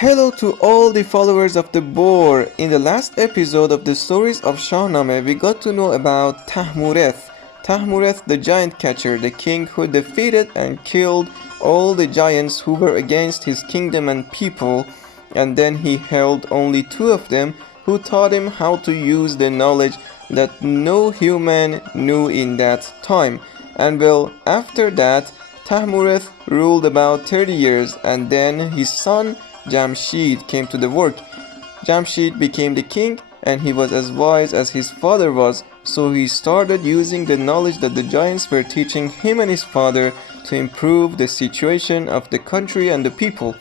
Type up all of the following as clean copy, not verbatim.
Hello to all the followers of the boar. In the last episode of the stories of Shahname, we got to know about Tahmureth. Tahmureth, the giant catcher, the king who defeated and killed all the giants who were against his kingdom and people, and then he held only two of them who taught him how to use the knowledge that no human knew in that time. And well, after that, Tahmureth ruled about 30 years, and then his son Jamshid came to the work. Jamshid became the king, and he was as wise as his father was, so he started using the knowledge that the giants were teaching him and his father to improve the situation of the country and the people.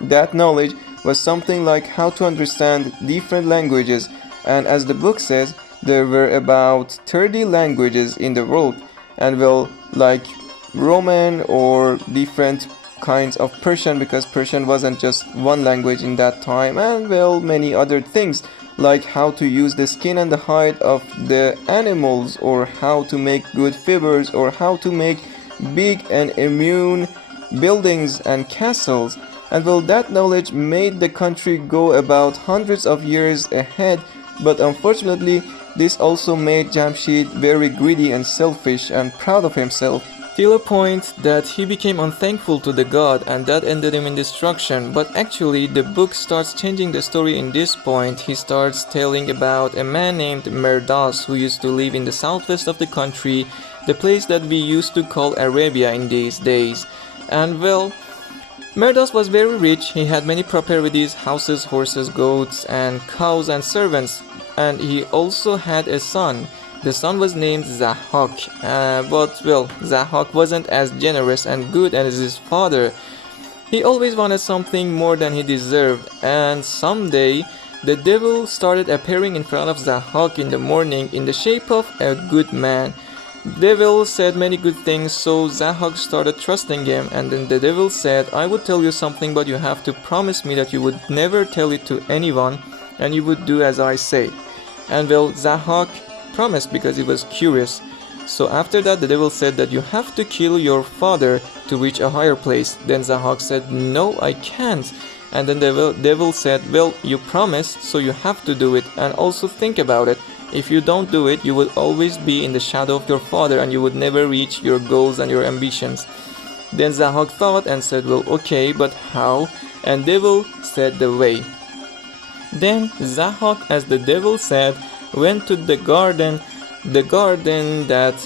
That knowledge was something like how to understand different languages, and as the book says, there were about 30 languages in the world, and well, like Roman or different kinds of Persian, because Persian wasn't just one language in that time, and well, many other things like how to use the skin and the hide of the animals, or how to make good fibers, or how to make big and immune buildings and castles. And well, that knowledge made the country go about hundreds of years ahead, but unfortunately this also made Jamshid very greedy and selfish and proud of himself, till a point that he became unthankful to the god, and that ended him in destruction. But actually the book starts changing the story in this point. He starts telling about a man named Merdas who used to live in the southwest of the country, the place that we used to call Arabia in these days. And well, Merdas was very rich. He had many properties, houses, horses, goats, and cows and servants, and he also had a son. The son was named Zahak, but well, Zahak wasn't as generous and good as his father. He always wanted something more than he deserved, and someday the devil started appearing in front of Zahak in the morning in the shape of a good man. Devil said many good things, so Zahak started trusting him, and then the devil said, "I would tell you something, but you have to promise me that you would never tell it to anyone and you would do as I say." And well, Zahak promised because he was curious. So after that, the devil said that you have to kill your father to reach a higher place. Then Zahak said, "No, I can't." And then the devil said, "Well, you promised, so you have to do it, and also think about it. If you don't do it, you would always be in the shadow of your father and you would never reach your goals and your ambitions." Then Zahak thought and said, "Well, okay, but how?" And devil said the way. Then Zahak, as the devil said, went to the garden that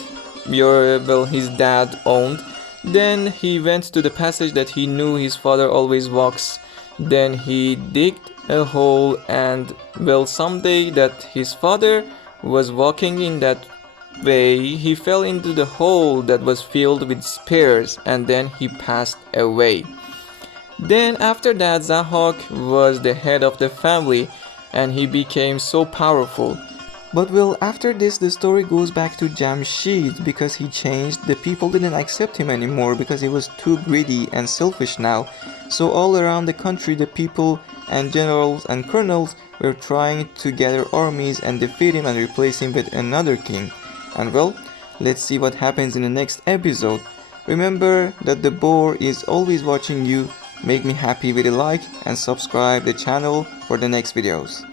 his dad owned. Then he went to the passage that he knew his father always walks. Then he digged a hole, and well, someday that his father was walking in that way, he fell into the hole that was filled with spears, and then he passed away. Then after that, Zahak was the head of the family, and he became so powerful. But well, after this, the story goes back to Jamshid because he changed. The people didn't accept him anymore because he was too greedy and selfish now. So all around the country, the people and generals and colonels were trying to gather armies and defeat him and replace him with another king. And well, let's see what happens in the next episode. Remember that the boar is always watching you. Make me happy with a like and subscribe the channel for the next videos.